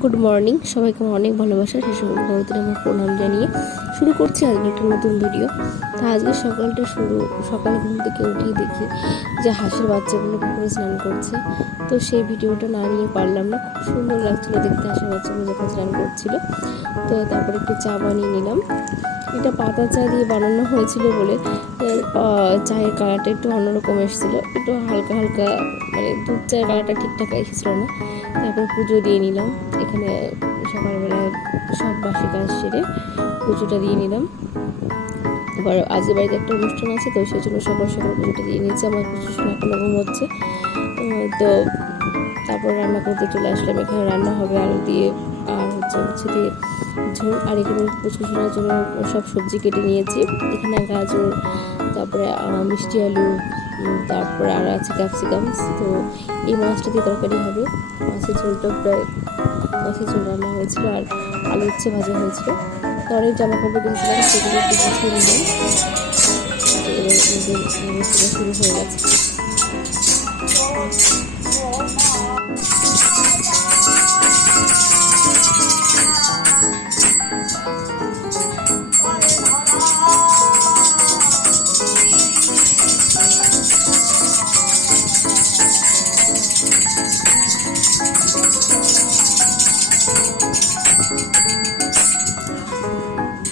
Good morning, সবাইকে আমার অনেক ভালোবাসা, শেষে বড়দের আমার প্রণাম জানিয়ে শুরু করছি আজকে একটা নতুন ভিডিও। তা আজকে সকালে ঘুম থেকে উঠেই দেখি যে হাঁসের বাচ্চাগুলো পুকুরে স্নান করছে। তো সেই ভিডিওটা না নিয়ে পারলাম না, খুব সুন্দর লাগছিলো দেখতে হাঁসের বাচ্চাগুলো যখন স্নান করছিল। তো তারপরে একটু চা বানিয়ে নিলাম। এটা পাতা চা দিয়ে বানানো হয়েছিল বলে চায়ের কালারটা একটু অন্যরকম এসেছিলো, একটু হালকা হালকা, মানে দুধ চায়ের কালারটা ঠিকঠাক এসেছিলো না। তারপর পুজো দিয়ে নিলাম। এখানে সকালবেলায় সব বাসি কাজ সেরে পুজোটা দিয়ে নিলাম। এবার আজকে বাড়িতে একটা অনুষ্ঠান আছে, তো সেই জন্য সকাল সকাল পুজোটা দিয়ে নিয়েছি। আমার পুজো এখনো ঘুমোচ্ছে। তো তারপর রান্না করতে চলে আসলাম। এখানে রান্না হবে আলু দিয়ে আর হচ্ছে দিয়ে ঝোল। আর এখানে পুচকুচোনার জন্য সব সবজি কেটে নিয়েছি। এখানে গাজর, তারপরে মিষ্টি আলু, তারপরে আর আছে ক্যাপসিকাম। তো এই মাছটা দিয়ে তরকারি হবে। মাছের ঝোল রান্না হয়েছিল, আর আলু উচ্ছে ভাজা হয়েছিল। তো অনেক জামা কাপড় দিয়েছিলাম, সেগুলো একটু গুছিয়ে নিলাম। শুরু হয়ে গেছে।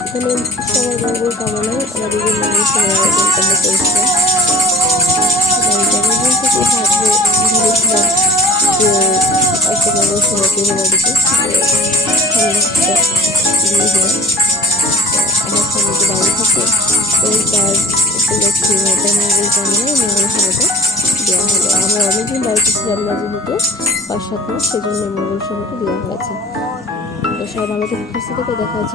এখানে সবার মঙ্গল কামনায় আমাদের সবার আয়োজন আমরা করেছিলাম। জন্মদিন থেকে ভেবেছিলাম যে একটা মঙ্গল সবাইকে বাড়িতে দিয়ে দিলাম। আমার স্বামীকে বাড়ি থেকে ওই কাজ উপলক্ষে একটা মঙ্গল কামনায় মঙ্গল সভাটা দেওয়া হলো। আমরা অনেকদিন বাড়িতে ছিলাম না, যেহেতু 5-7 মাস, সেজন্য মঙ্গল সভাটা দেওয়া হয়েছে। তো সবাই ভালো থেকে সুস্থ থেকে দেখা হচ্ছে।